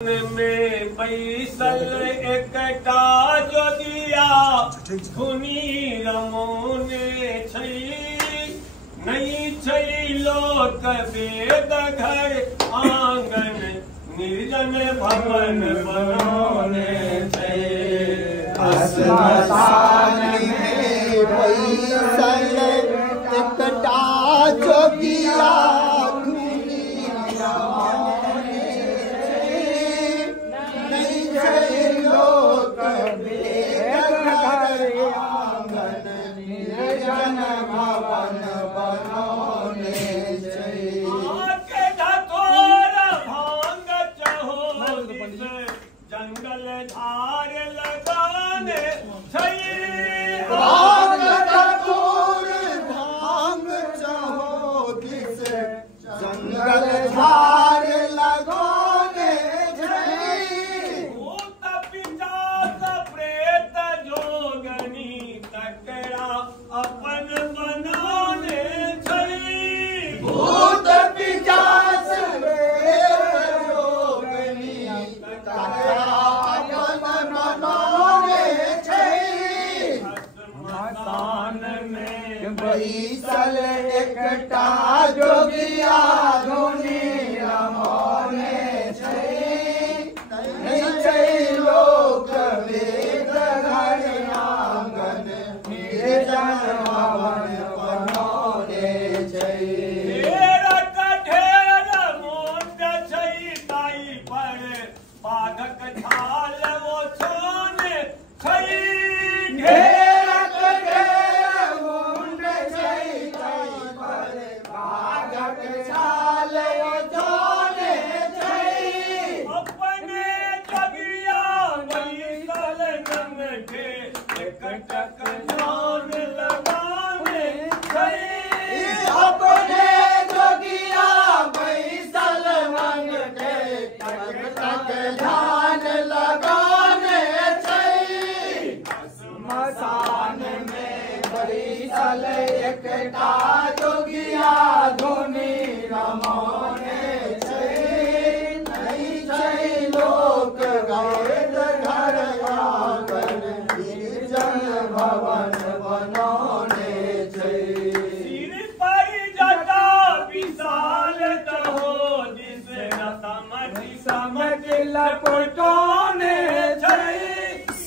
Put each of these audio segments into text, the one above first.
में बैसल एकटा जोगिया खुनी रमोने नहीं छै लोक वेद घर आंगन निर्जन भवन बनौने छै। श्मशान में बैसल एकटा जोगिया जंगल धार लगाने भांग चाहो दिस जंगल धार लगाने भूत पिशाच प्रेत जोगनी तकरा अपन बनाने भूत पिशाच प्रेत जोगनी तकरा बैसल एकटा जोगिया धुनी रमौने छै। नहीं छै लोक वेद घर आंगन निर्जन भवन बनौने छै। ढेर मोट छै ताई पर बाघक छाल वो छोने छै। श्मशान में बैसल एकटा जोगिया धुनी रमौने छै। नहीं छै लोक वेद घर आंगन निर्जन भवन बनौने छै। सिर पर जटा विशाल तहो जिस समझ लपटोने छै।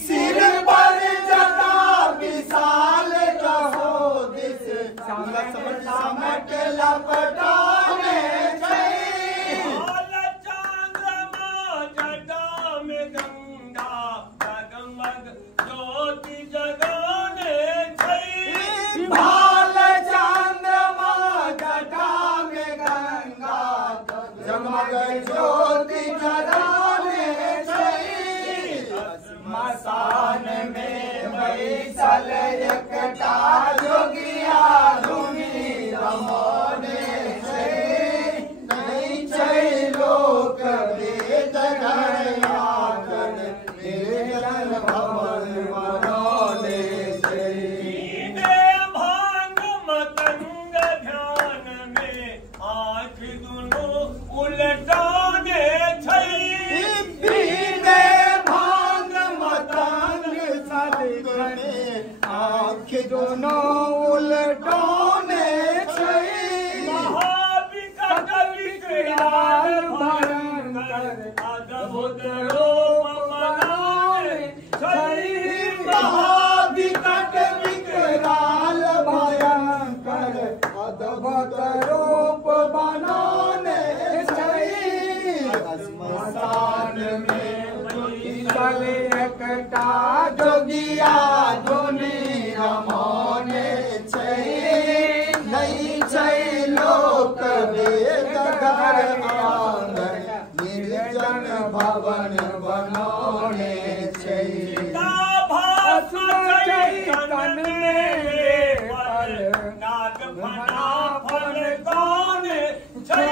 सिर पर जटा विशाल कहो दिस समट लपटाने छै। चंद्रमा जटा में गंगा जगमग ज्योति जगाने छै। भाल चंद्रमा जटा में गंगा जगमग ज्योति जगाने छै। श्मशान में बैसल एकटा जोगिया धुनी रमौने छै। नहीं छै लोक वेद घर आंगन निर्जन भवन बनौने छै। भांग मतंग ध्यान में आँख दुनो उलटाने छै। आँख दोनों उलटाने छै। महाविकट विकराल भयंकर अद्भुत रूप बनाने छै। महाविकट विकराल भयंकर अद्भुत रूप बनाने छै। श्मशान में बैसल एकटा जोगिया धुनी रमौने छै। नहीं छै लोक वेद घर आंगन निर्जन भवन बनौने छै। तन में नाग फना फन गाने छै।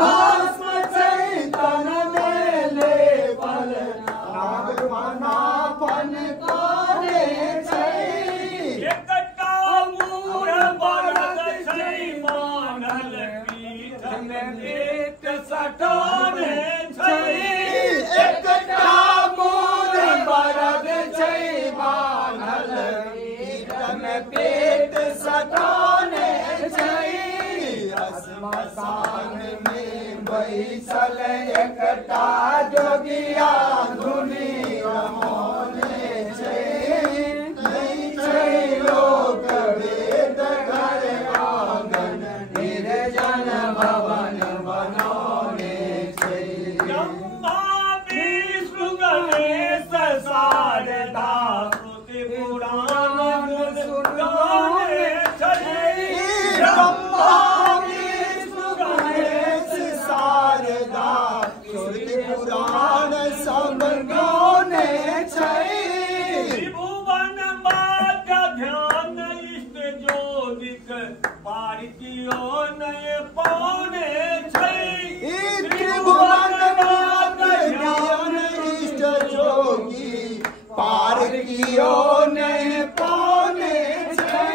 भस्म छै तन में लेपल नाग फना फन गाने छै। एकटा मूढ़ बलद छै मानल पीठ में पेट सटाने एकटा जोगिया धुनी रमोने छै नहीं छै लोक वेद घर आंगन निर्जन भवन बनौने छै ब्रह्मा विष्णु गणेश शारदा श्रुति पुराण सुनौने छै ब्रह्मा विष्णु गणेश शारदा श्रुति पुराण सब गौने छै त्रिभुवन बात ध्यान इष्ट जोगिक पारितियो नय पौने छै त्रिभुवन बात ध्यान इष्ट जोगी पार कियो नहीं पौने छै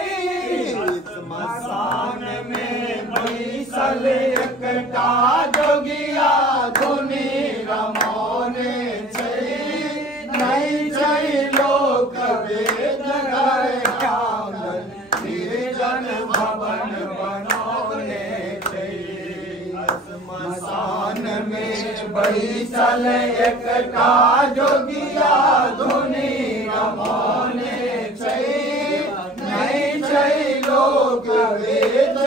स्मशान में बैसल एकटा जोगिया धुनी रमौने छै नहीं छै लोक वेद घर आंगन निर्जन भवन बनौने छै स्मशान में बैसल एकटा जोगिया धुनी रमौने छै नहीं छै लोक वेद